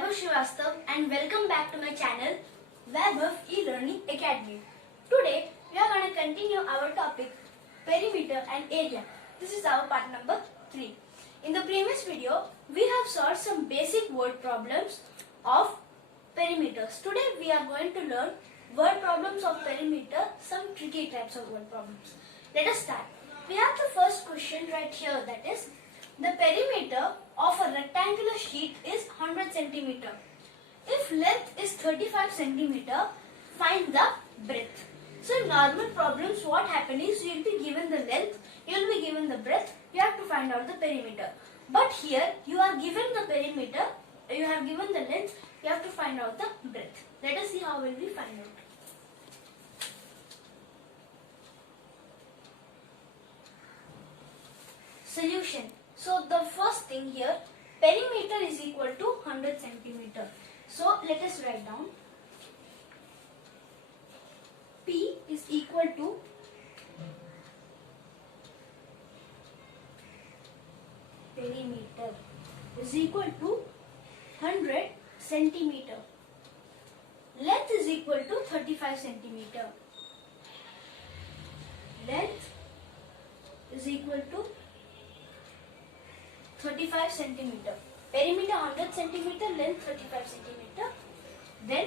Vaibhav and welcome back to my channel Vaibhav E-Learning Academy. Today we are going to continue our topic perimeter and area. This is our part number 3. In the previous video we have solved some basic word problems of perimeters. Today we are going to learn word problems of perimeter, some tricky types of word problems. Let us start. We have the first question right here, that is, the perimeter of a rectangular sheet is 100 cm. If length is 35 cm, find the breadth. So in normal problems, what happens is you will be given the length, you will be given the breadth, you have to find out the perimeter. But here you are given the perimeter, you have given the length, you have to find out the breadth. Let us see how will we find out. Solution. So the first thing here, perimeter is equal to 100 cm. So let us write down. P is equal to perimeter is equal to 100 cm. Length is equal to 35 cm. Length is equal to 35 cm. Perimeter 100 cm, length 35 cm. Then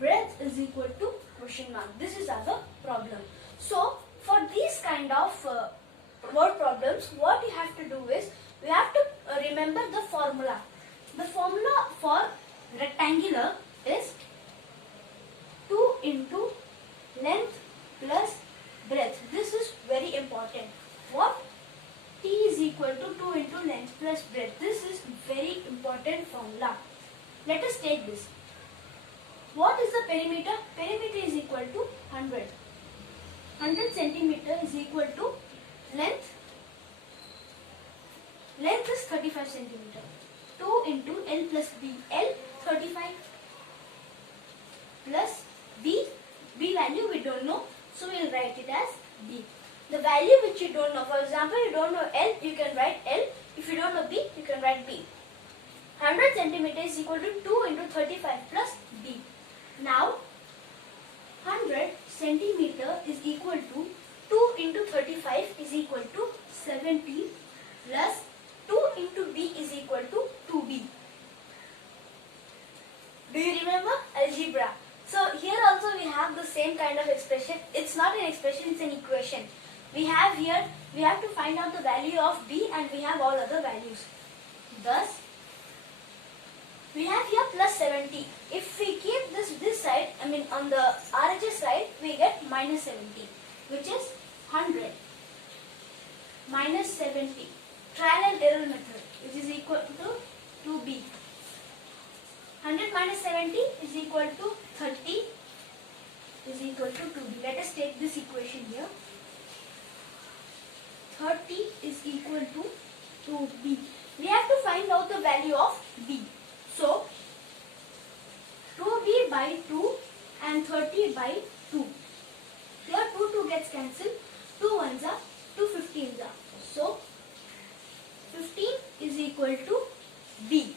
breadth is equal to question mark. This is our problem. So for these kind of word problems, what you have to do is we have to remember the formula. The formula for rectangular is 2 into length plus breadth. This is very important. What? T is equal to 2 into length plus breadth. This is very important formula. Let us take this. What is the perimeter? Perimeter is equal to 100. 100 centimeter is equal to length. Length is 35 centimeter. 2 into L plus B. L 35 plus B. B value we don't know. So we will write it as B. The value which you don't know, for example, you don't know L, you can write L. If you don't know B, you can write B. 100 centimeter is equal to 2 into 35 plus B. Now, 100 centimeter is equal to 2 into 35 is equal to 70 plus 2 into B is equal to 2B. Do you remember algebra? So here also we have the same kind of expression. It's not an expression, it's an equation. We have here, we have to find out the value of B and we have all other values. Thus, we have here plus 70. If we keep this side, on the RHS side, we get minus 70, which is 100 minus 70. Trial and error method, which is equal to 2B. 100 minus 70 is equal to 30 is equal to 2B. Let us take this equation here. 30 is equal to 2B. We have to find out the value of B. So, 2B by 2 and 30 by 2. Here 2 gets cancelled. 2 ones are 2 15s are. So, 15 is equal to B.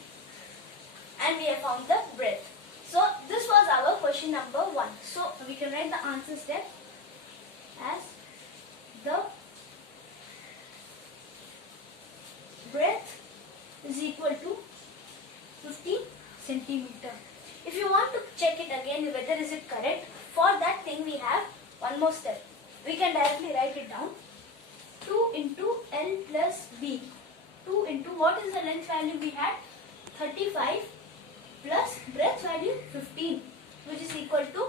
And we have found the breadth. So this was our question number 1. So we can write the answers there as the breadth is equal to 15 centimeter. If you want to check it again whether is it correct, for that thing we have one more step. We can directly write it down. 2 into L plus B. 2 into what is the length value we had? 35 plus breadth value 15, which is equal to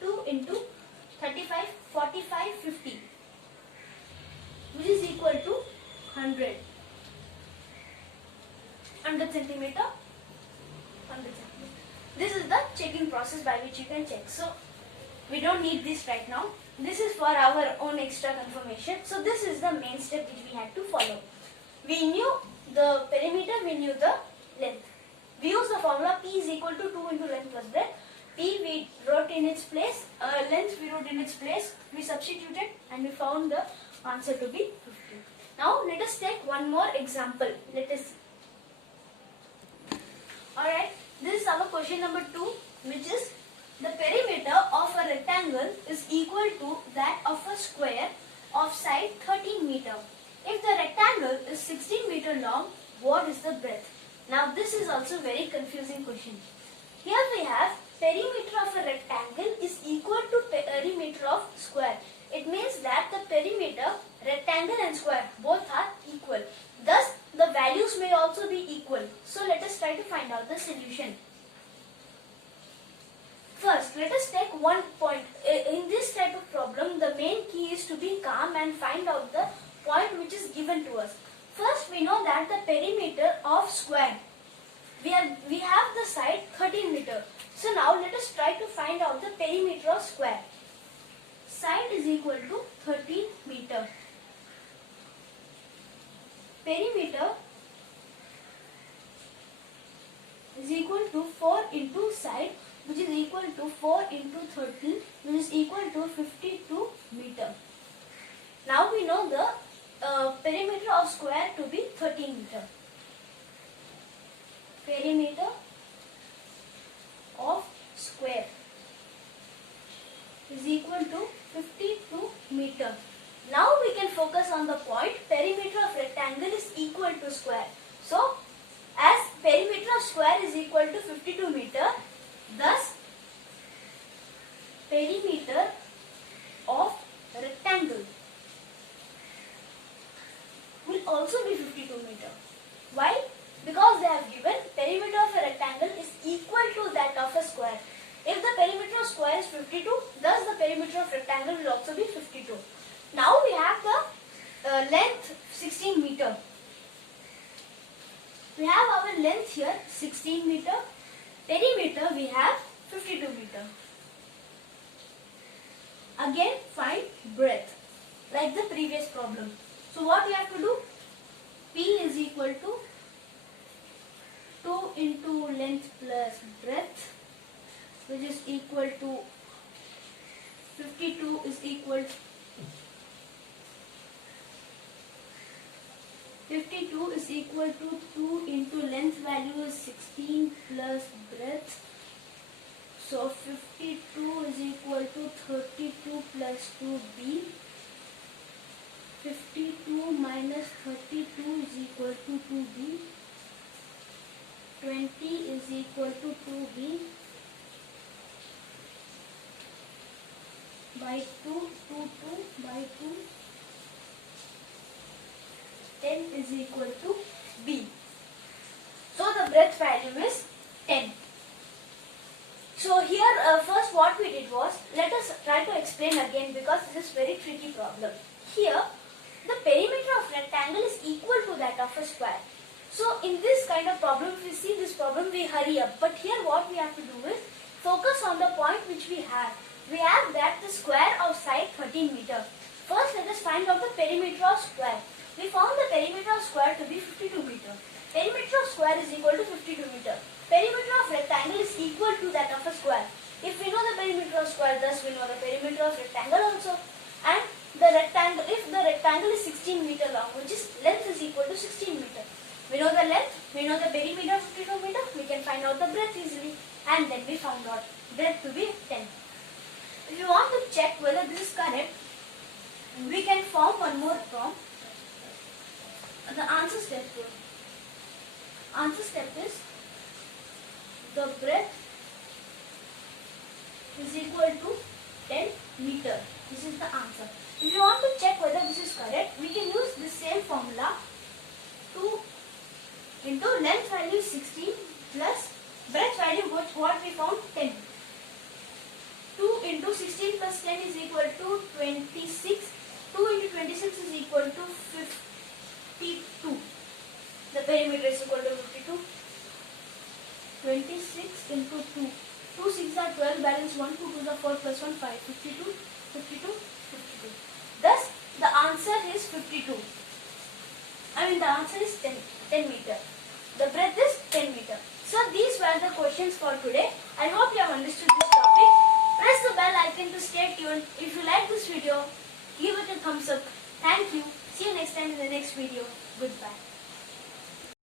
2 into 35, 45, 50, which is equal to 100. 100 centimeter, 100 centimeter. This is the checking process by which you can check. So we don't need this right now. This is for our own extra confirmation. So this is the main step which we had to follow. We knew the perimeter, we knew the length. We use the formula P is equal to 2 into length plus breadth. P we wrote in its place, length we wrote in its place, we substituted and we found the answer to be 50. Now let us take one more example. Let us. Alright, this is our question number 2, which is the perimeter of a rectangle is equal to that of a square of side 13 meter. If the rectangle is 16 meter long, what is the breadth? Now this is also very confusing question. Here we have perimeter of a rectangle is equal to perimeter of square. It means that the perimeter, rectangle and square both are equal. Thus the values may also be equal. So let us try to find out the solution. First, let us take one point. In this type of problem, the main key is to be calm and find out the point which is given to us. First, we know that the perimeter of square, we have the side 13 meter. So now let us try to find out the perimeter of square. Side is equal to 13 meter. Perimeter is equal to 4 into side, which is equal to 4 into 13, which is equal to 52 meter. Now we know the perimeter of square to be 13 meter. Perimeter of square is equal to 52 meter. Now we can focus on the point perimeter of rectangle is equal to square. So as perimeter of square is equal to 52 meter, thus perimeter of rectangle will also be 52 meter. Why? Because they have given perimeter of a rectangle is equal to that of a square. If the perimeter of square is 52, thus the perimeter of rectangle will also be 52. Now we have the length 16 meter. We have our length here 16 meter. Perimeter we have 52 meter. Again find breadth like the previous problem. So what we have to do? P is equal to 2 into length plus breadth, which is equal to 52 is equal to 52 is equal to 2 into length value is 16 plus breadth. So 52 is equal to 32 plus 2b. 52 minus 32 is equal to 2b. 20 is equal to 2b by 2 by 2. 10 is equal to b. So the breadth value is 10. So here first what we did was, let us try to explain again because this is very tricky problem. Here the perimeter of rectangle is equal to that of a square. So in this kind of problem, if we see this problem, we hurry up. But here what we have to do is focus on the point which we have. We have that the square of side 13 meter. First let us find out the perimeter of square. We found the perimeter of square to be 52 meter. Perimeter of square is equal to 52 meter. Perimeter of rectangle is equal to that of a square. If we know the perimeter of square, thus we know the perimeter of rectangle also. And the rectangle, if the rectangle is 16 meter long, which is length is equal to 16 meter. We know the length, we know the perimeter of 52 meter, we can find out the breadth easily. And then we found out breadth to be 10. If you want to check whether this is correct, we can form one more form. The answer step here. Answer step is the breadth is equal to 10 meter. This is the answer. If you want to check whether this is correct, we can use the same formula. 2 into length value 16 plus breadth value what we found 10. 2 into 16 plus 10 is equal to 26. 2 into 26 is equal to 52. The perimeter is equal to 52. 26 into 2. 2 6 are 12, balance 1, 2 2 are 4 plus 1 5. 52, 52, 52. Thus the answer is 52. The answer is 10 meter. The breadth is 10 meter. So these were the questions for today. I hope you have understood this topic. Press the bell icon to stay tuned. If you like this video, give it a thumbs up. Thank you. See you next time in the next video. Goodbye.